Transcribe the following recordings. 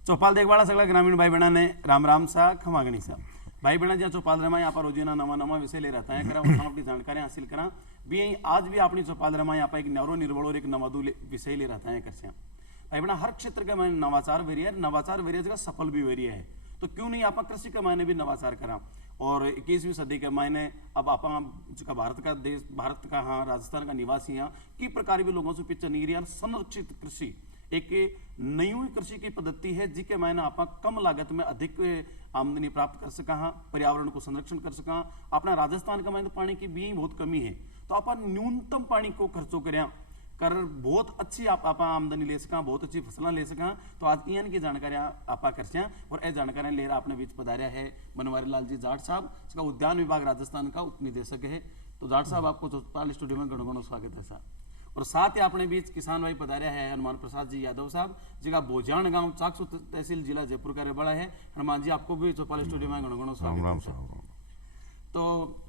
चौपाल देखवाड़ा सगळ्या ग्रामीण भाई बहना राम राम सा खमागणी सा भाई बहना ज्યાં चौपाल रमाई आप रोजीना नवा विषय ले रहता है करा अपनी जानकारी हासिल करा भी आज भी अपनी चौपाल रमाई आप एक नवरो निर्बल और एक नवदू विषय ले रहता है करसे भाई बहना हर क्षेत्र का मैंने नवाचार वेरी है, नवाचार वेरी है सफल भी वेरी है, तो क्यों नहीं आप कृषि के मायने भी नवाचार करा। और 21वीं सदी के मायने अब आप भारत का देश, भारत का हाँ राजस्थान का निवासी यहाँ की प्रकार भी लोगों से पीछे नहीं रही। संरक्षित कृषि एक नई कृषि की पद्धति है जिसके मायने आप कम लागत में अधिक आमदनी प्राप्त कर सका, पर्यावरण को संरक्षण कर सका। अपना राजस्थान का मायने पानी की भी बहुत कमी है, तो आप न्यूनतम पानी को खर्चो करें कर बहुत अच्छी आप आमदनी ले सका, बहुत अच्छी फसलें ले सका। तो आज इन की जानकारियां आप कर और यह जानकारियां ले अपने बीच पधारिया है बनवारी लाल जी जाट साहब, इसका उद्यान विभाग राजस्थान का उप निदेशक है। तो जाट साहब आपको चौपाल स्टूडियो में घणो स्वागत है साहब। और साथ ही अपने बीच किसान भाई पधारिया है हनुमान प्रसाद जी यादव साहब जिसका बोजान गांव चाकसू तहसील जिला जयपुर का रेबड़ा है। हनुमान जी आपको भी चौपाल स्टूडियो में घणो स्वागत है। तो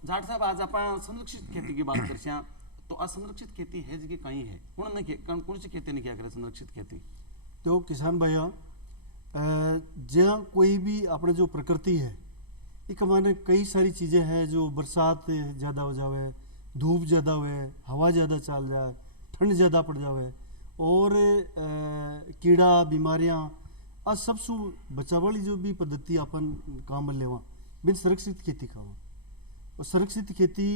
जाट साहब आज आप संरक्षित खेती की बात कर, तो असंरक्षित खेती है जी कहीं है कौन सी खेती नहीं क्या करे संरक्षित खेती। तो किसान भैया जहाँ कोई भी अपने जो प्रकृति है एक माने कई सारी चीज़ें हैं जो बरसात ज़्यादा हो जावे, धूप ज़्यादा हुए, हवा ज़्यादा चल जाए, ठंड ज़्यादा पड़ जावे और कीड़ा बीमारियाँ आ सब सु बचा वाली जो भी पद्धति अपन काम में लेवा बिन सुरक्षित खेती का। और सुरक्षित खेती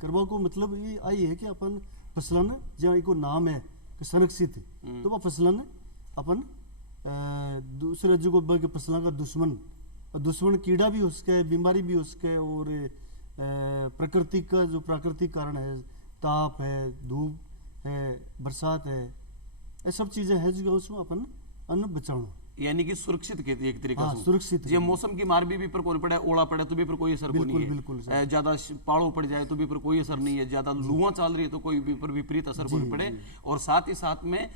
करवा को मतलब ये आई है कि अपन फसलन जहाँ को नाम है कि संरक्षित तो वह फसलन अपन दूसरे जो को फसलों का दुश्मन कीड़ा भी उसके, बीमारी भी उसके और प्रकृति का जो प्राकृतिक कारण है, ताप है, धूप है, बरसात है, ये सब चीजें हैं जो उसमें अपन अन्न बचाना यानी कि सुरक्षित खेती एक तरीके से। सुरक्षित ये मौसम की मार भी पर कौन पड़े, ओला पड़े तो भी पर कोई असर नहीं है, ज्यादा पाड़ो पड़ जाए तो भी पर कोई असर नहीं है, ज्यादा लुआ चल रही है तो कोई भी पर विपरीत असर कोई पड़े। और साथ ही साथ में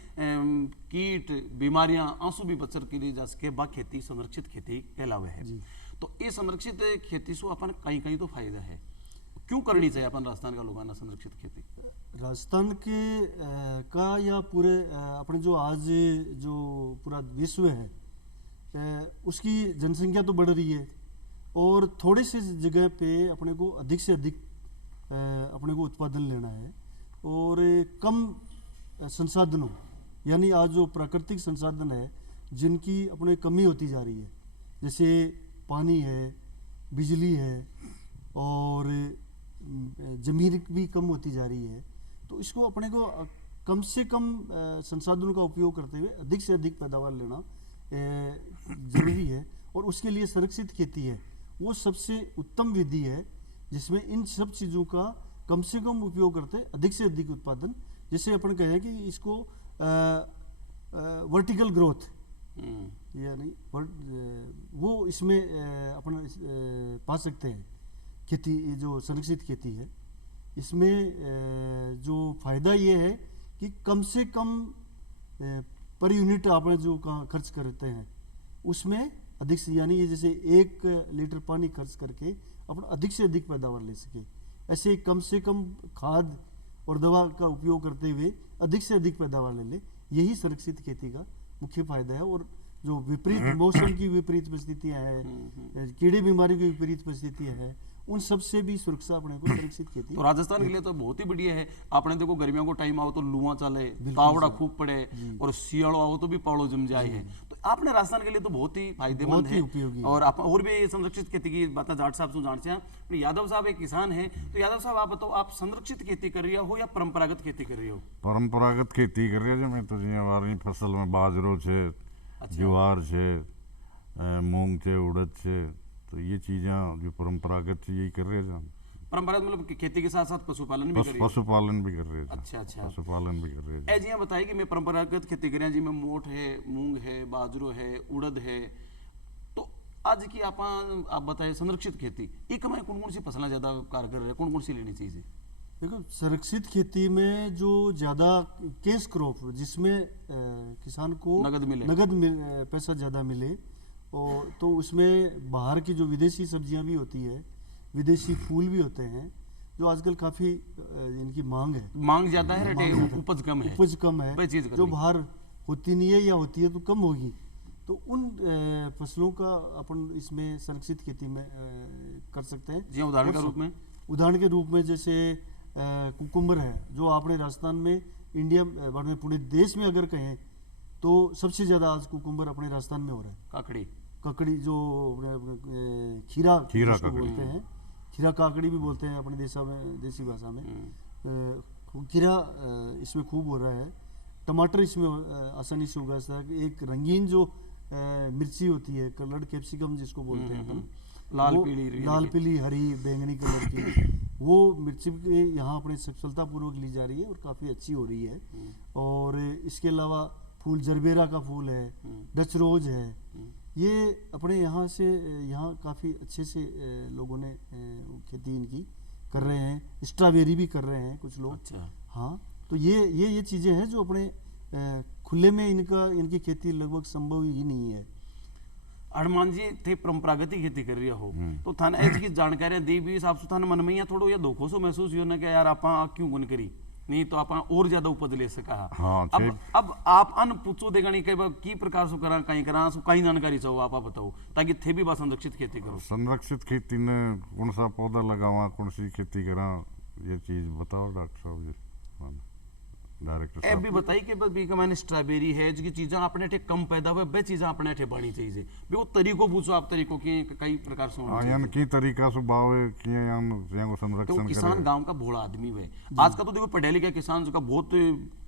कीट बीमारियां आंसू भी बचर के लिए जा सके बा खेती संरक्षित खेती कहलावे है। तो ये संरक्षित खेती से अपन कहीं कहीं तो फायदा है, क्यों करनी चाहिए अपन राजस्थान का लोगों ने संरक्षित खेती। राजस्थान के का या पूरे अपने जो आज जो पूरा विश्व है उसकी जनसंख्या तो बढ़ रही है और थोड़ी सी जगह पे अपने को अधिक से अधिक अपने को उत्पादन लेना है और कम संसाधनों यानी आज जो प्राकृतिक संसाधन है जिनकी अपने कमी होती जा रही है, जैसे पानी है, बिजली है और जमीन भी कम होती जा रही है। तो इसको अपने को कम से कम संसाधनों का उपयोग करते हुए अधिक से अधिक पैदावार लेना जरूरी है और उसके लिए संरक्षित खेती है वो सबसे उत्तम विधि है जिसमें इन सब चीज़ों का कम से कम उपयोग करते अधिक से अधिक उत्पादन, जैसे अपन कहें कि इसको वर्टिकल ग्रोथ यानी वो इसमें अपन पा सकते हैं। खेती जो संरक्षित खेती है इसमें जो फायदा ये है कि कम से कम पर यूनिट आप जो खर्च करते हैं उसमें अधिक से यानी ये जैसे 1 लीटर पानी खर्च करके अपन अधिक से अधिक पैदावार ले सके, ऐसे कम से कम खाद और दवा का उपयोग करते हुए अधिक से अधिक पैदावार ले ले, यही सुरक्षित खेती का मुख्य फायदा है। और जो विपरीत मौसम की विपरीत परिस्थितियां हैं, कीड़े बीमारी की विपरीत परिस्थितियां हैं, उन सब से भी सुरक्षा अपने को सुरक्षित खेती। तो राजस्थान के लिए तो बहुत ही बढ़िया है। आपने देखो गर्मियों को टाइम आओ तो लुआ चले, तावड़ा खूब पड़े और सियाड़ो आओ तो भी पाड़ो जम जाए है। तो आपने राजस्थान के लिए तो बहुत ही फायदेमंद है और आप और भी संरक्षित खेती की बात जाट साहब से जानते हैं। यादव साहब एक किसान है, तो यादव साहब आप बताओ आप संरक्षित खेती कर रही हो या परंपरागत खेती कर रही हो। परंपरागत खेती कर रही है मैं तो हमारी फसल में बाजरो छे, ज्वार छे, मूंग छे, उड़द छे, तो ये चीजें जो परंपरागत यही कर रहे हैं। परंपरागत मतलब खेती के साथ साथ पशुपालन भी कर रहे हैं। पशुपालन भी कर रहे हैं। अच्छा पशुपालन भी कर रहे हैं। जी बताइए कि मैं परंपरागत खेती कर रहा जी, में मोठ है, मूंग है, बाजरो है, उड़द है, तो आज की आप बताइए संरक्षित खेती एक में कौन कौन सी फसलें ज्यादा कारगर है, कौन कौन सी लेनी चाहिए। देखो संरक्षित खेती में जो ज्यादा कैश क्रॉप जिसमें किसान को नगद पैसा ज्यादा मिले और तो उसमें बाहर की जो विदेशी सब्जियां भी होती है, विदेशी फूल भी होते हैं जो आजकल काफी इनकी मांग ज्यादा है, उपज कम है जो बाहर होती नहीं है या होती है तो कम होगी। तो उन फसलों का अपन इसमें संरक्षित खेती में कर सकते हैं। जी उदाहरण के रूप में, उदाहरण के रूप में जैसे कुकुम्बर है, जो आपने राजस्थान में इंडिया में पूरे देश में अगर कहें तो सबसे ज्यादा आज कुकुम्बर अपने राजस्थान में हो रहा है। काकड़ी, ककड़ी जो खीरा ककड़ी बोलते हैं, खीरा काकड़ी भी बोलते हैं अपने देसी भाषा में। खीरा इसमें खूब हो रहा है। टमाटर इसमें आसानी से उगा सकता है। एक रंगीन जो मिर्ची होती है, कलर्ड कैप्सिकम जिसको बोलते हैं अपन, लाल पीली हरी बैंगनी कलर की, वो मिर्ची यहाँ अपने सफलतापूर्वक ली जा रही है और काफ़ी अच्छी हो रही है। और इसके अलावा फूल जरबेरा का फूल है, डच रोज है, ये अपने यहाँ से यहाँ काफ़ी अच्छे से लोगों ने खेती इनकी कर रहे हैं। स्ट्रॉबेरी भी कर रहे हैं कुछ लोग। अच्छा। हाँ, तो ये चीज़ें हैं जो अपने खुले में इनकी खेती लगभग संभव ही नहीं है। हनुमान जी थे परंपरागत खेती कर रही हो तो थाने ऐसी जानकारियां दी भी हिसाब से थाने मन में या थोड़ो या दुखो सो महसूस हो ना कि यार आप क्यों गुन करी, नहीं तो आप और ज्यादा उपज ले सका। हाँ, अब आप अन पूछो देगा नहीं कई की प्रकार से करा कहीं करा सो कहीं जानकारी चाहो आप बताओ ताकि थे भी बस संरक्षित खेती करो। संरक्षित खेती ने कौन सा पौधा लगावा, कौन सी खेती करा, ये चीज बताओ डॉक्टर साहब जी, डायरेक्टर साहब। भी बताई कि बस बीका मैंने स्ट्रॉबेरी है जो चीजें अपने ठे कम पैदा हुए वे चीजें अपने ठे बानी चाहिए। भी वो तरीकों पूछो आप तरीकों की कई प्रकार से यान की तरीका से बावे कि यान को संरक्षण तो किसान गांव का भोला आदमी है आज का। तो देखो पढ़े लिखे किसान जो का बहुत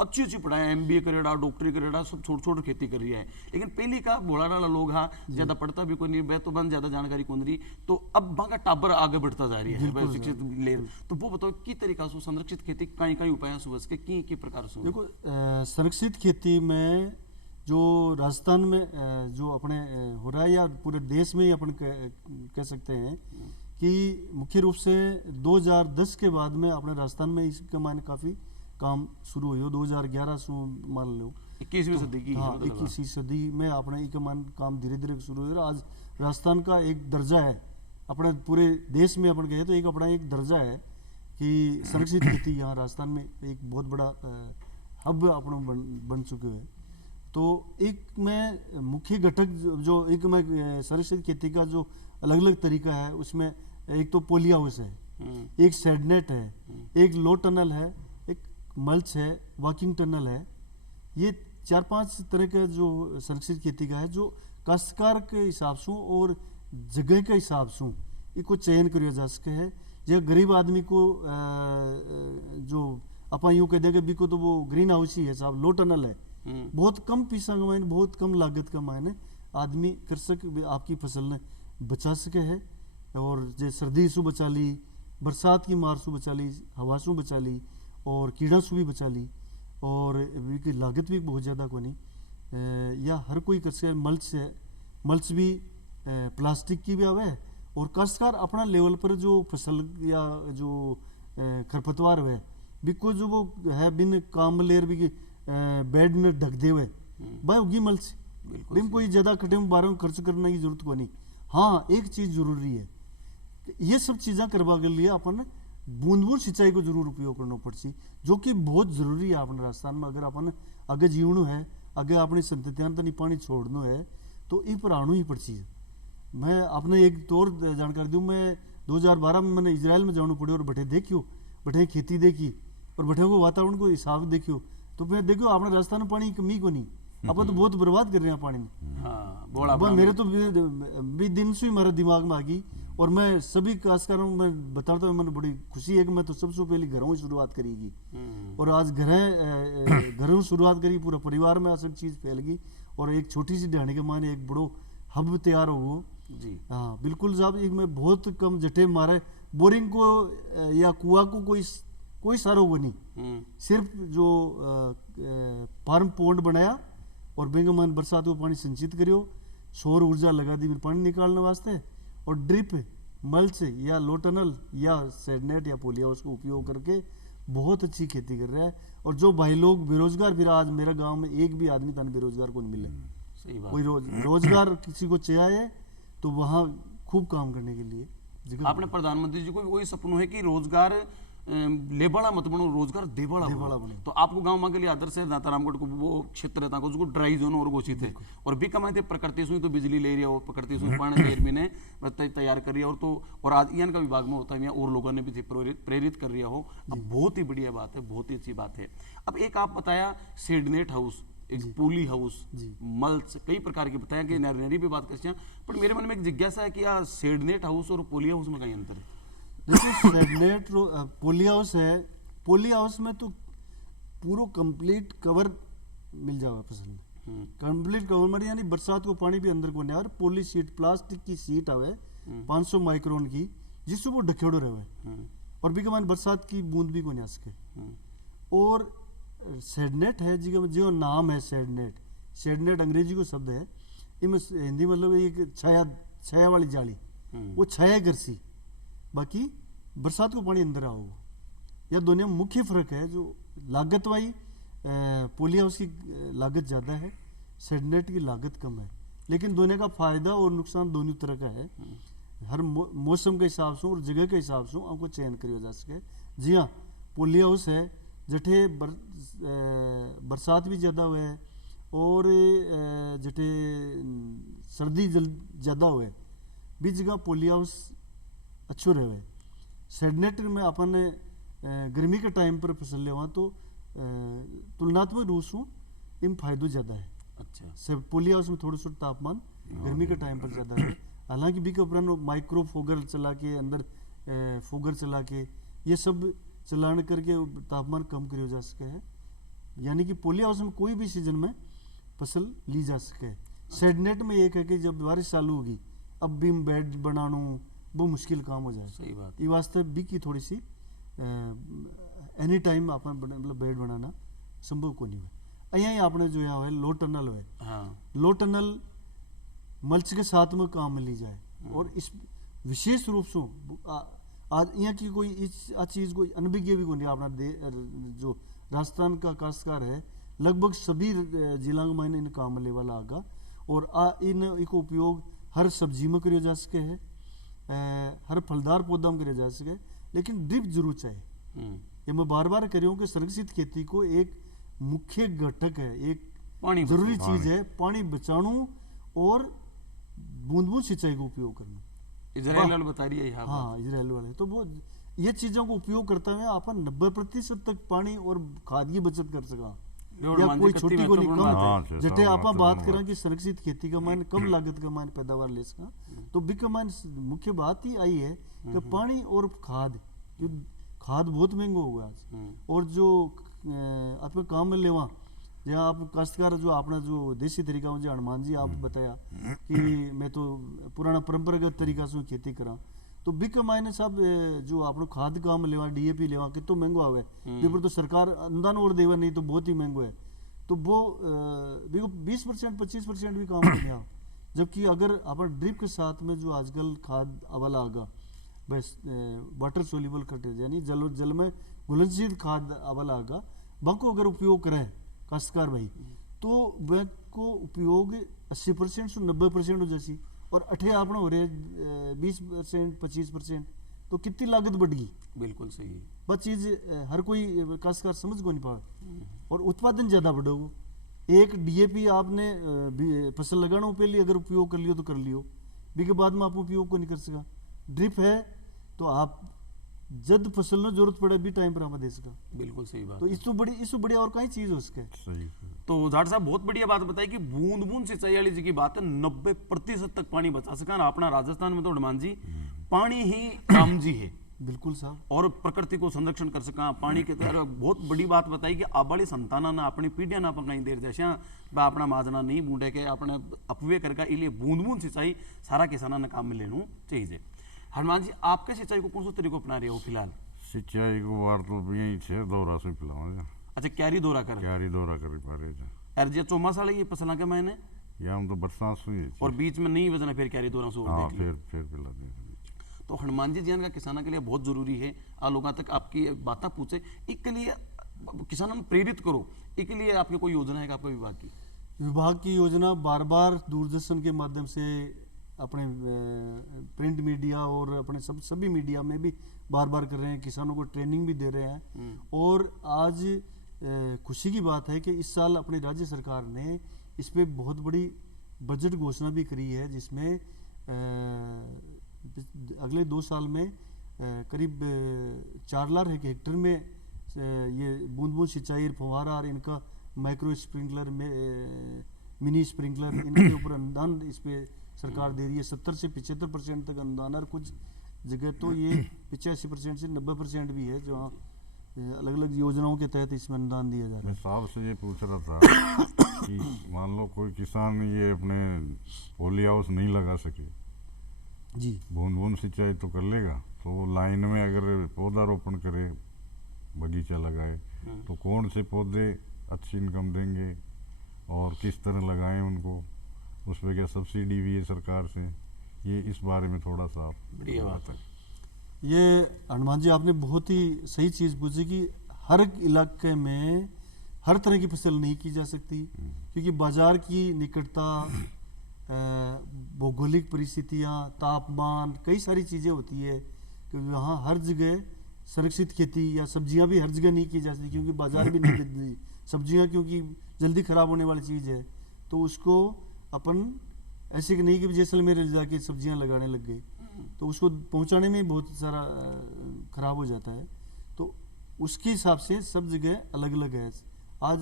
अच्छी अच्छी पढ़ाई, एमबीए करेड़ा, डॉक्टरी करेड़ा, सब छोट छोट खेती कर रही है। लेकिन पहली का भोला डाला लोग हाँ ज्यादा पढ़ता भी कोई नहीं, वे तो बन ज्यादा जानकारी कौन रही, तो अब वहां का टाबर आगे बढ़ता जा रही है शिक्षित ले। तो वो बताओ की तरीका से संरक्षित खेती कई कई उपाय सुबह के की प्रकार से। देखो संरक्षित खेती में जो राजस्थान में जो अपने हो रहा है या पूरे देश में ही अपन कह सकते हैं कि मुख्य रूप से 2010 के बाद में अपने राजस्थान में इसके मायने काफ़ी काम शुरू हुई हो। 2011 से मान लो 21वीं सदी की, हाँ 21वीं सदी में अपने एक मान काम धीरे धीरे शुरू हुई। आज राजस्थान का एक दर्जा है अपने पूरे देश में, अपन कहे तो एक अपना एक दर्जा है कि संरक्षित खेती यहाँ राजस्थान में एक बहुत बड़ा हब अपना बन चुके हैं। तो एक में मुख्य घटक जो एक में संरक्षित खेती का जो अलग अलग तरीका है उसमें एक तो पोली हाउस है, एक शेडनेट है, एक लो टनल है, एक मल्च है, वॉकिंग टनल है। ये 4-5 तरह का जो संरक्षित खेती का है जो काश्तकार के हिसाब से और जगह के हिसाब से इसको चयन करिया जा सके है। जो गरीब आदमी को जो अपन यूं कह देंगे भी को तो वो ग्रीन हाउस ही है साहब, लो टनल है, बहुत कम पैसा का मायने, बहुत कम लागत का मायने आदमी कृषक आपकी फसल ने बचा सके है। और जो सर्दी से बचा ली, बरसात की मार से बचा ली, हवा से बचा ली और कीड़ा से भी बचा ली, और की लागत भी बहुत ज़्यादा को नहीं। या हर कोई कृषक मल्च है, मल्च भी प्लास्टिक की भी आवे और काश्तकार अपना लेवल पर जो फसल या जो खरपतवार है बिको जो वो है बिन काम लेर भी बेड में ढक दे हुए भाई उगी मल्च, बिन कोई ज़्यादा कटे में बारे में खर्च करने की जरूरत को नहीं। हाँ एक चीज़ जरूरी है, ये सब चीज़ें करवा के लिए अपन बूंद बूंद सिंचाई को जरूर उपयोग करना पड़ती, जो कि बहुत जरूरी है अपने राजस्थान में। अगर अपन आगे जीवणु है, आगे अपनी संततियां तो नहीं पानी छोड़ना है तो ये पर आणु ही पड़ती है। मैं आपने एक तौर जानकारी दूँ, मैं 2012 में मैंने इजराइल में जाना पड़े और बटे देखियो, बटे खेती देखी और बटे को वातावरण को हिसाब देखियो, तो फिर देखो अपने राजस्थान में पानी की कमी को नहीं, अपन तो बहुत बर्बाद कर रहे हैं पानी में। हाँ, मेरे तो भी दिन से ही मेरे दिमाग में आ गई। और मैं सभी काश्तकारों में बताता हूँ, मैंने बड़ी खुशी है कि मैं तो सबसे पहले घरों की शुरुआत करेगी और आज घरों शुरुआत करी, पूरा परिवार में सब चीज़ फैल गई और एक छोटी सी ढाणी के माने एक बड़ो हब तैयार हो जी। हाँ बिल्कुल साहब, एक में बहुत कम जटे मारे बोरिंग को या कुआ को कोई सारा वो नहीं, सिर्फ जो फार्म पोंड बनाया और बेंगमान बरसात को पानी संचित करियो, सौर ऊर्जा लगा दी पानी निकालने वास्ते, और ड्रिप मल्च या लो टनल या सेडनेट या पोलिया उसको उपयोग करके बहुत अच्छी खेती कर रहा है। और जो भाई लोग बेरोजगार, फिर आज मेरा गांव में एक भी आदमी तन बेरोजगार को नहीं मिले, सही बात, कोई रोजगार किसी को चाहिए तो वहाँ खूब काम करने के लिए। आपने प्रधानमंत्री जी को वही सपनों है कि रोजगार लेबाड़ा मत बनो, रोजगार देबाड़ा देबाड़ा बनो। बनो। तो आपको गांव में के लिए आदर्श है दाता रामगढ़ को वो क्षेत्र था जो ड्राई जोन और घोषित है और भी कमाते प्रकृति सुई तो बिजली ले रही है और प्रकृति सुई पानी देर में ने तैयार कर रही है और तो और आज इन का विभाग में होता है और लोगों ने भी प्रेरित कर रहा हो। अब बहुत ही बढ़िया बात है, बहुत ही अच्छी बात है। अब एक आप बताया शेडनेट हाउस, एक पोली हाउस, मल्च, कई प्रकार के बताया कि नरनेरी भी बात करते हैं, पर मेरे मन में एक जिज्ञासा है कि यार शेडनेट हाउस और पोली हाउस में कहीं अंतर है? देखो शेडनेट पोली हाउस है, पोली हाउस में तो पूरा कंप्लीट कवर मिल जावे फसल में, कंप्लीट कवर में यानी बरसात को पानी भी अंदर को नहीं आ। पोली शीट प्लास्टिक की शीट आवे 500 माइक्रोन की, जिससे वो ढकेड़ो रहे और भी कमान बरसात की बूंद भी को नहीं आ सके। और शेडनेट है जी जो नाम है शेडनेट, शेडनेट अंग्रेजी को शब्द है, इनमें हिंदी मतलब एक छाया, छाया वाली जाली, वो छाया करसी, बाकी बरसात को पानी अंदर आओ। यह दोनों में मुख्य फर्क है। जो लागत वाई पोली हाउस की लागत ज़्यादा है, शेडनेट की लागत कम है, लेकिन दोनों का फायदा और नुकसान दोनों तरह का है। हर मौसम के हिसाब से और जगह के हिसाब से आपको चयन करियो जा सके। जी हाँ, पोली हाउस है जठे बरसात भी ज़्यादा हुए है और जठे सर्दी ज़्यादा हुए भी जगह पोली हाउस अच्छो रहे। शेडनेट में अपन गर्मी के टाइम पर फसल लेवा तो तुलनात्मक रूप से इन फायदों ज़्यादा है। अच्छा, पोली हाउस में थोड़ा सा तापमान गर्मी के टाइम पर ज़्यादा है, हालांकि भी के उपरांत माइक्रो फोगर चला के अंदर फोगर चला के ये सब चलाने करके तापमान कम करियो जा सके है, यानी कि पोली हाउस में कोई भी सीजन में फसल ली जा सके। शेडनेट में एक है कि जब बारिश चालू होगी अब भी बेड बनाना वो मुश्किल काम हो जाए। सही बात। ये वास्ते भी की थोड़ी सी एनी टाइम आप मतलब बेड बनाना संभव को नहीं है। अँ आपने जो है लो टनल है, हाँ, लो टनल मल्च के साथ में काम में ली जाए और इस विशेष रूप से आज यहाँ की कोई इस चीज़ कोई अनभिज्ञ भी को नहीं अपना जो राजस्थान का काश्तकार है लगभग सभी जिला में मैंने इन काम में ले वाला आगा और इनको उपयोग हर सब्जी में करियो जा सके है, हर फलदार पौधा में करियो जा सके, लेकिन ड्रिप जरूर चाहिए। ये मैं बार बार करियो कि संरक्षित खेती को एक मुख्य घटक है, एक पानी जरूरी चीज है पानी बचाना और बूंद बूंद सिंचाई का उपयोग करना। इजराइल वाले बता रही है यहाँ। हाँ, इजराइल वाले तो वो ये चीजों को उपयोग करते हुए अपन 90% तक पानी और खाद की बचत कर सका या कोई छोटी को नहीं कम। जैसे आप बात करें कि संरक्षित खेती का मान कम लागत का मान पैदावार ले सका, तो भी का मान मुख्य बात ही आई है कि पानी और खाद, खाद बहुत महंगा होगा आज। और जो आप काम में लेवा जहाँ आप काश्तकार जो अपना जो देसी तरीका मुझे हनुमान जी आप बताया कि मैं तो पुराना परंपरागत तरीका से खेती करा, तो बिक मायने साहब जो आपनो खाद काम लेवा डीएपी लेवा कि तो महंगो आवे पर तो सरकार अनुदान और देवा नहीं तो बहुत ही महंगो है, तो वो 20% 25% भी काम नहीं आ। जबकि अगर अपन ड्रिप के साथ में जो आजकल खाद अवला आगा बस वाटर सोल्यूबल कटेज यानी जल में घुलनशील खाद अवला आगा बाको अगर उपयोग करें काश्तकार भाई तो वह को उपयोग 80% से 90% हो जासी और अठे आपने हो रहे 20% 25%, तो कितनी लागत बढ़ गई। बिल्कुल सही है, वह चीज हर कोई काश्तकार समझ को नहीं पाए और उत्पादन ज्यादा बढ़ोगो। एक डीएपी आपने फसल लगाना पहले अगर उपयोग कर लियो तो कर लियो, भी के बाद में आप उपयोग को नहीं कर सका। ड्रिप है तो आप जब फसल में जरूरत पड़े भी टाइम पर हमें दे सका। बिल्कुल सही बात। तो इससे बड़ी और कई चीज हो सके। तो जाट साहब बहुत बढ़िया बात बताई कि बूंद बूंद सिंचाई वाली जी की बात है, 90% तक पानी बचा सका ना। अपना राजस्थान में तो हनुमान जी पानी ही राम जी है। बिल्कुल साहब, और प्रकृति को संरक्षण कर सका पानी के तरह बहुत बड़ी बात बताई कि अब वाली संताना ना अपनी पीढ़िया ना अपन कहीं देर जैसे अपना माजना नहीं बूढ़े के अपने अपवे करके इसलिए बूंद बूंद सिंचाई सारा किसाना ने काम में लेना चाहिए। हनुमान जी आपके सिंचाई को कौन सा तरीको अपना रहे हो फिलहाल? सिंचाई को बार तो यही छे दौरा से पिलाओ। अच्छा, क्यारी दौरा कर पा रहे यार जे चौमास वाले ये फसला के मैंने या हम तो बरसात से और बीच में नहीं बजना फिर क्यारी दौरा से हाँ, फिर पिला दे। तो हनुमान जी जीवन का किसानों के लिए बहुत जरूरी है आ लोगों तक आपकी बातें पूछे, इसके लिए किसानों को प्रेरित करो, इसके लिए आपकी कोई योजना है आपके विभाग की? योजना बार बार दूरदर्शन के माध्यम से अपने प्रिंट मीडिया और अपने सभी मीडिया में भी बार बार कर रहे हैं, किसानों को ट्रेनिंग भी दे रहे हैं। और आज खुशी की बात है कि इस साल अपनी राज्य सरकार ने इस पे बहुत बड़ी बजट घोषणा भी करी है, जिसमें अगले 2 साल में करीब 4 लाख हेक्टेयर में ये बूंद बूंद सिंचाई, फुहारा और इनका माइक्रो स्प्रिंकलर में मिनी स्प्रिंकलर, इनके ऊपर अनुदान इस पे सरकार दे रही है। 70 से 75% तक अनुदान, और कुछ जगह तो ये 85% से 90% भी है, जहाँ अलग अलग योजनाओं के तहत इसमें अनुदान दिया जा रहा है। मैं साहब से ये पूछ रहा था कि मान लो कोई किसान ये अपने पोली हाउस नहीं लगा सके, जी बूंद बूंद सिंचाई तो कर लेगा, तो वो लाइन में अगर पौधारोपण करे, बगीचा लगाए, तो कौन से पौधे अच्छी इनकम देंगे और किस तरह लगाएं उनको, उस पर क्या सब्सिडी भी है सरकार से, ये इस बारे में थोड़ा सा आप बढ़िया बात है। ये हनुमान जी आपने बहुत ही सही चीज़ पूछी कि हर एक इलाके में हर तरह की फसल नहीं की जा सकती, क्योंकि बाजार की निकटता, भौगोलिक परिस्थितियाँ, तापमान, कई सारी चीज़ें होती है कि वहाँ हर जगह संरक्षित खेती या सब्जियां भी हर जगह नहीं की जा सकती, क्योंकि बाजार भी नहीं मिलती सब्जियां, क्योंकि जल्दी ख़राब होने वाली चीज़ है। तो उसको अपन ऐसे कि नहीं कि जैसलमेर ले जाके सब्जियां लगाने लग गए, तो उसको पहुंचाने में बहुत सारा ख़राब हो जाता है। तो उसके हिसाब से सब जगह अलग अलग है। आज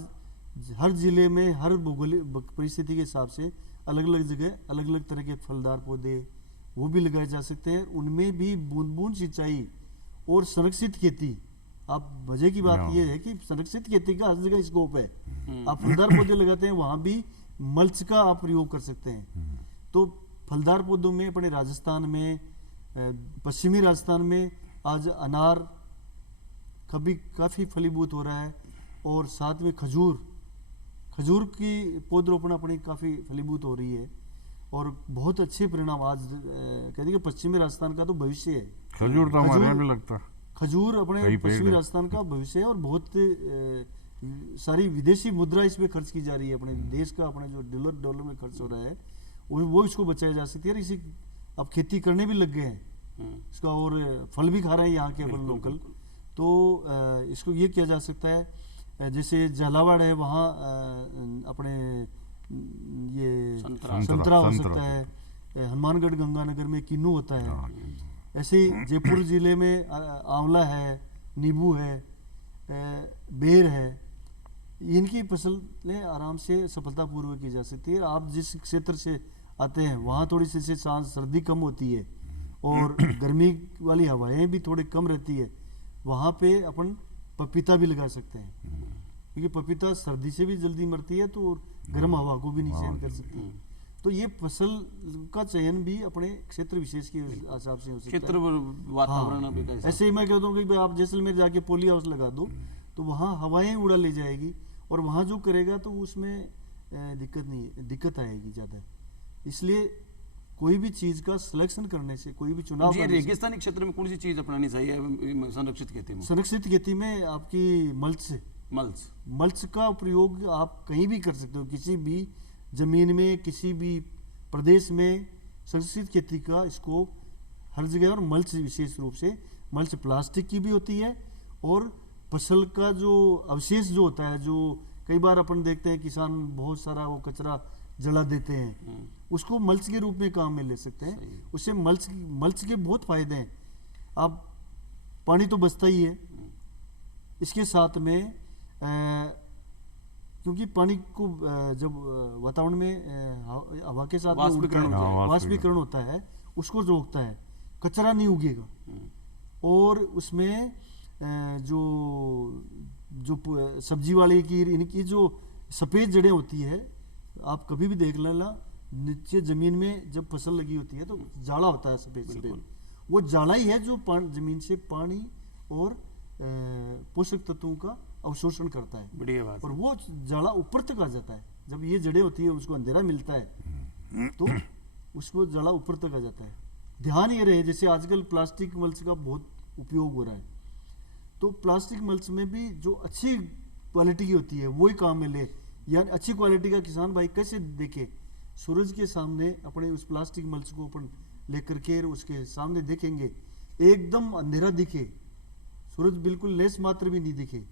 हर ज़िले में हर भौगोलिक परिस्थिति के हिसाब से अलग अलग जगह अलग अलग तरह के फलदार पौधे वो भी लगाए जा सकते हैं। उनमें भी बूंद बूंद सिंचाई और संरक्षित खेती, आप मजे की बात यह है कि संरक्षित खेती का हर जगह स्कोप है। आप फलदार पौधे लगाते हैं, वहाँ भी मल्च का आप प्रयोग कर सकते हैं। तो फलदार पौधों में अपने राजस्थान में, पश्चिमी राजस्थान में आज अनार काफ़ी फलीभूत हो रहा है, और साथ में खजूर की पौधरोपण अपनी काफ़ी फलीभूत हो रही है, और बहुत अच्छे परिणाम आज कहते हैं कि पश्चिमी राजस्थान का तो भविष्य है। खजूर तो हमारे यहाँ भी लगता है, खजूर अपने पश्चिमी राजस्थान का भविष्य है, और बहुत सारी विदेशी मुद्रा इसमें खर्च की जा रही है। अपने देश का अपने जो डॉलर में खर्च हो रहा है वो इसको बचाया जा सकती है। और इसी अब खेती करने भी लग गए हैं इसका, और फल भी खा रहे हैं यहाँ के अपन लोकल। तो इसको ये किया जा सकता है, जैसे झालावाड़ है वहाँ अपने ये संतरा हो सकता है, हनुमानगढ़ गंगानगर में किन्नू होता है, ऐसे ही जयपुर जिले में आंवला है, नींबू है, बेर है। इनकी फसलें आराम से सफलतापूर्वक की जा सकती है। आप जिस क्षेत्र से आते हैं वहाँ थोड़ी सी सर्दी कम होती है और गर्मी वाली हवाएं भी थोड़ी कम रहती है, वहाँ पे अपन पपीता भी लगा सकते हैं, क्योंकि पपीता सर्दी से भी जल्दी मरती है, तो गर्म हवा को भी नहीं सहन कर सकती है। तो ये फसल का चयन भी अपने क्षेत्र विशेष के हिसाब से हो सकता है, क्षेत्र वातावरण भी कैसा। ऐसे ही मैं कहता हूँ कि आप जैसलमेर जाके पोली हाउस लगा दो, तो वहाँ हवाएं उड़ा ले जाएगी, और वहाँ जो करेगा तो उसमें दिक्कत आएगी ज़्यादा। इसलिए कोई भी चीज़ का सिलेक्शन करने से, कोई भी चुनाव करने से, रेगिस्तानी क्षेत्र में कौन सी चीज़ अपनानी चाहिए संरक्षित खेती में? संरक्षित खेती में आपकी मल्च का प्रयोग आप कहीं भी कर सकते हो, किसी भी जमीन में, किसी भी प्रदेश में संरक्षित खेती का स्कोप हर जगह। और मल्च विशेष रूप से मल्च प्लास्टिक की भी होती है, और फसल का जो अवशेष जो होता है, जो कई बार अपन देखते हैं किसान बहुत सारा वो कचरा जला देते हैं, उसको मल्च के रूप में काम में ले सकते हैं। उससे मल्च के बहुत फायदे हैं। आप पानी तो बचता ही है, इसके साथ में क्योंकि पानी को जब वातावरण में हवा के साथ वाष्पीकरण होता है, उसको रोकता है, कचरा नहीं उगेगा। और उसमें जो सब्जी वाले की इनकी जो सफ़ेद जड़ें होती है, आप कभी भी देख लेना, नीचे ज़मीन में जब फसल लगी होती है तो जाड़ा होता है सफ़ेद, वो जाड़ा ही है जो ज़मीन से पानी और पोषक तत्वों का अवशोषण करता है। बढ़िया बात। और वो जाड़ा ऊपर तक आ जाता है, जब ये जड़ें होती है उसको अंधेरा मिलता है तो उसको जाड़ा ऊपर तक आ जाता है। ध्यान ये रहे, जैसे आजकल प्लास्टिक मल्च का बहुत उपयोग हो रहा है, तो प्लास्टिक मल्च में भी जो अच्छी क्वालिटी की होती है वही काम में ले। यानी अच्छी क्वालिटी का किसान भाई कैसे देखे, सूरज के सामने अपने उस प्लास्टिक मल्च को अपन लेकर के उसके सामने देखेंगे, एकदम अंधेरा दिखे, सूरज बिल्कुल लेस मात्र भी नहीं दिखे,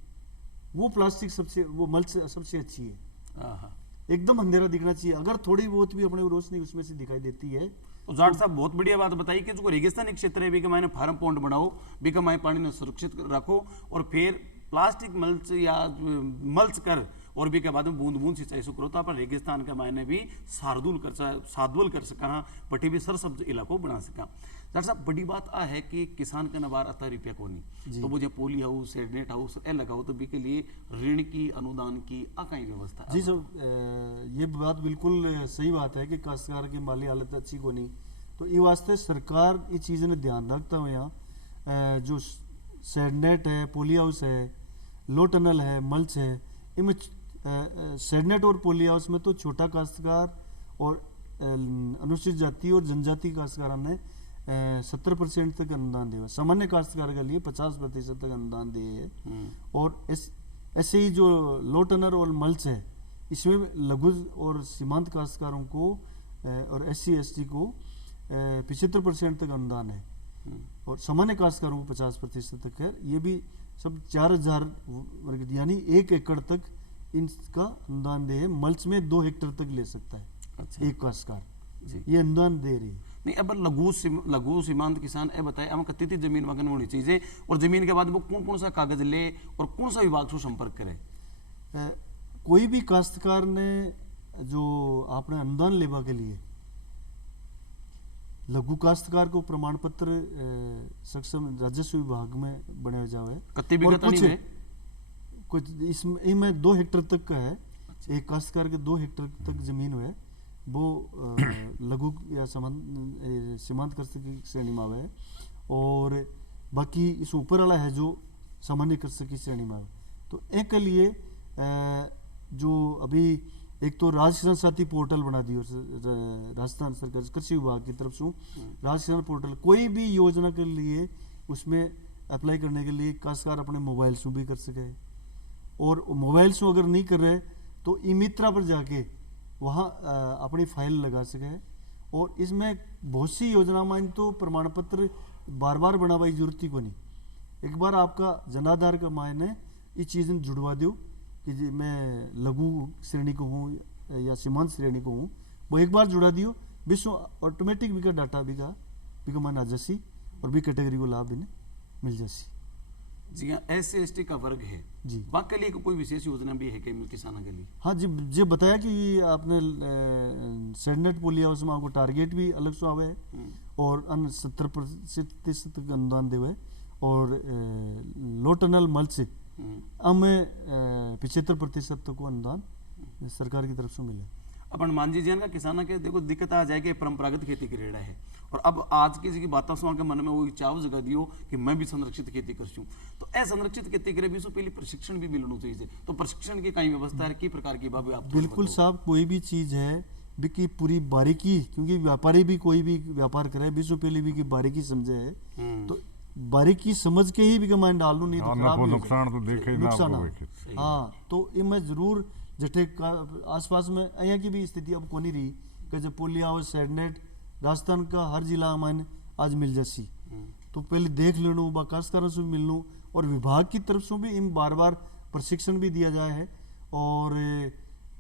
वो प्लास्टिक सबसे, वो मल्च सबसे अच्छी है। हाँ। एकदम अंधेरा दिखना चाहिए, अगर थोड़ी बहुत भी अपने को रोशनी उसमें से दिखाई देती है। तो जाट साहब बहुत बढ़िया बात बताई कि जो रेगिस्तानी क्षेत्र है, भी के मायने फार्म पॉन्ड बनाओ, भी के मायने पानी ने सुरक्षित रखो, और फिर प्लास्टिक मल्च या मल्च कर और भी के बाद में बूंद बूंद सिंचाई से करो, तो आप रेगिस्तान के मायने भी साधुल कर सका, बटी भी सरसब्ज इलाको बना सका। डॉक्टर साहब बड़ी बात आ है कि किसान का नबार आता रुपया को नहीं, तो मुझे पोली हाउस सेडनेट हाउस ए लगाओ, तो भी के लिए ऋण की अनुदान की आकाई व्यवस्था। जी सर, ये बात बिल्कुल सही बात है कि काश्तकार की माली हालत अच्छी को नहीं, तो ये वास्ते सरकार ये चीज़ ने ध्यान रखता हुआ यहाँ जो सेडनेट है, पोली हाउस है, लो टनल है, मल्च है, इनमें सेडनेट और पोली हाउस में तो छोटा काश्तकार और अनुसूचित जाति और जनजाति काश्तकारों ने 70% तक अनुदान दिया, सामान्य काश्तकार के लिए 50% तक अनुदान दिए है। और ऐसे ही जो लो टनर और मल्च है, इसमें लघु और सीमांत काश्तकारों को और SC ST को 75% तक अनुदान है, और सामान्य काश्तकारों को 50% तक है। ये भी सब 4000 यानी 1 एकड़ तक इनका अनुदान दे है। मल्च में 2 हेक्टेयर तक ले सकता है। अच्छा। एक काश्तकार जी। ये अनुदान दे रही है। नहीं, अब लघु सीमांत किसान ए बताए हम कितनी जमीन वगन होनी चाहिए, और जमीन के बाद वो कौन कौन सा कागज ले और कौन सा विभाग से संपर्क करे? कोई भी काश्तकार ने जो आपने अनुदान लेवा के लिए लघु काश्तकार को प्रमाण पत्र सक्षम राजस्व विभाग में बनाया जावे। कत्ती बिगत नहीं है कुछ इसमें 2 हेक्टेयर तक का है। एक काश्तकार के 2 हेक्टेयर तक जमीन है, वो लघु या सीमांत कृषि की श्रेणी में आवे, और बाकी इस ऊपर वाला है जो सामान्य कृषि की श्रेणी में आवे। तो एक के लिए जो अभी एक तो राज किसान साथी पोर्टल बना दियो राजस्थान सरकार कृषि विभाग की तरफ से, राज किसान पोर्टल कोई भी योजना के लिए उसमें अप्लाई करने के लिए काश्तकार अपने मोबाइल से भी कर सके, और मोबाइल से अगर नहीं कर रहे तो ई मित्रा पर जाके वहाँ अपनी फाइल लगा सके। और इसमें बहुत सी योजना में तो प्रमाण पत्र बार बार बनावाई जरूरत ही को नहीं, एक बार आपका जनाधार का मायने ये चीज़ जुड़वा दो कि जी मैं लघु श्रेणी को हूँ या सीमांत श्रेणी को हूँ, वो एक बार जुड़ा दियो, विश्व ऑटोमेटिक भी का डाटा भी का मान आ जासी, और भी कैटेगरी को लाभ इन्हें मिल जासी। जी हाँ, SC ST का वर्ग है जी, बाकी लिए कोई विशेष योजना भी है क्या किसानों के लिए? हाँ जी, जो बताया कि आपने सेडनेट पोली हाउस में आपको टारगेट भी अलग से आवे है, और अन्य 70% तक अनुदान देवे, और लो टनल मल्च से हमें 75% तक को अनुदान सरकार की तरफ से मिले। अपन मान जी का किसानों के देखो दिक्कत आ जाए कि परंपरागत खेती की रेड़ा है, और अब आज की बातों सुन के मन में वो चाव जगा दियो कि मैं भी संरक्षित खेती करसूं, तो असंरक्षित खेती करे भी पहले प्रशिक्षण भी मिलना चाहिए, तो प्रशिक्षण की कई व्यवस्था है की प्रकार की बाबू आप? बिल्कुल साहब, कोई भी चीज है भी की पूरी बारीकी, क्योंकि व्यापारी भी कोई भी व्यापार करे विश्व पहले भी की बारीकी समझे है, तो बारीकी समझ के ही भी कमांड डालू, नहीं तो खराब नुकसान तो देखे ही ना आपको। हाँ, तो इनमें जरूर जटे आसपास में यहाँ की भी स्थिति अब को नहीं रही कि जब पोली हाउस सेडनेट राजस्थान का हर जिला में आज मिल जासी, तो पहले देख लेनू बा काश्तकारों से मिलनू, और विभाग की तरफ से भी इन बार बार प्रशिक्षण भी दिया जाए है, और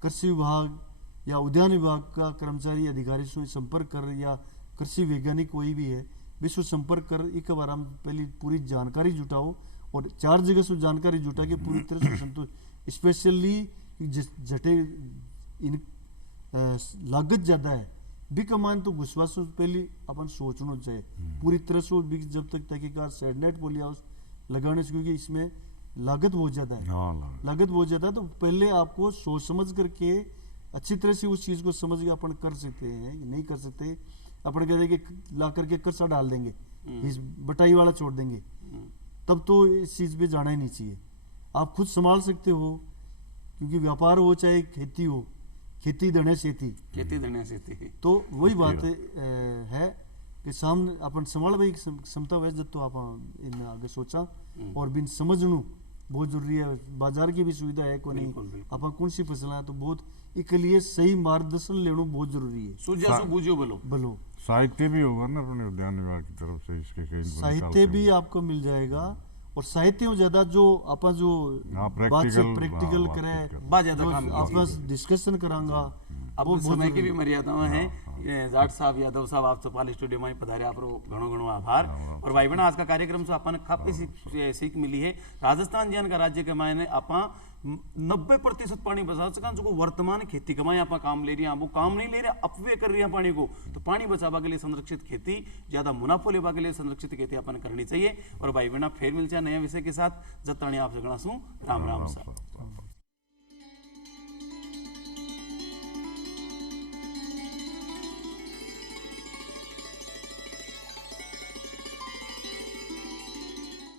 कृषि विभाग या उद्यान विभाग का कर्मचारी अधिकारी से संपर्क कर, या कृषि वैज्ञानिक कोई भी है विश्व संपर्क कर, एक बार हम पहले पूरी जानकारी जुटाओ, और 4 जगह से जानकारी जुटा के पूरी तरह से संतुष्ट, स्पेशली जटे इन लागत ज़्यादा है भी कमान तो घुसवास पहले अपन सोचना चाहिए पूरी तरह से, भी जब तक तहकीकात सेडनेट पोली हाउस लगाने से, क्योंकि इसमें लागत बहुत ज़्यादा है, लागत बहुत ज़्यादा, तो पहले आपको सोच समझ करके अच्छी तरह से उस चीज़ को समझ के अपन कर सकते हैं, नहीं कर सकते अपन कह देंगे ला करके कर्सा डाल देंगे, इस बटाई वाला छोड़ देंगे, तब तो इस चीज़ पे जाना ही नहीं चाहिए। आप खुद संभाल सकते हो, क्योंकि व्यापार हो चाहे खेती हो, खेती धने सेती, खेती धने सेती, तो वही बात है कि सामने अपन संभाल भाई क्षमता वैसे जब तो आप इन आगे सोचा, और बिन समझनू बहुत जरूरी है। बाजार की भी सुविधा है को नहीं, अपन कौन सी फसल है तो बहुत इसके लिए सही मार्गदर्शन लेना बहुत जरूरी है। सूझा सु बूझो बोलो बोलो साहित्य भी होगा ना अपने उद्यान विभाग की तरफ से इसके कहीं तो साहित्य निकालते भी होंगे। आपको मिल जाएगा, और साहित्य में ज्यादा जो अपन जो हाँ, प्रैक्टिकल प्रैक्टिकल करें, बात ज्यादा जो काम आपस डिस्कशन करांगा, अब वो बहुत समय की भी जरूरी है। मर्यादाएं हैं। ये जाट साहब, यादव साहब, आप चौपाल स्टूडियो में पधारे, आप घणो घणो आभार। और भाई बहन, आज का कार्यक्रम से अपन काफी सीख मिली है। राजस्थान जन का राज्य के मायने आपा 90% पानी बचा सका, जो वर्तमान खेती कमाए आप काम ले रही हैं, वो काम नहीं ले रहे, अपव्यय कर रही है पानी को। तो पानी बचावा के लिए संरक्षित खेती, ज्यादा मुनाफो लेवा के लिए संरक्षित खेती अपन करनी चाहिए। और भाई बहन, फिर मिलते हैं नए विषय के साथ। जब तक आपसे गणा सू, राम राम साहब।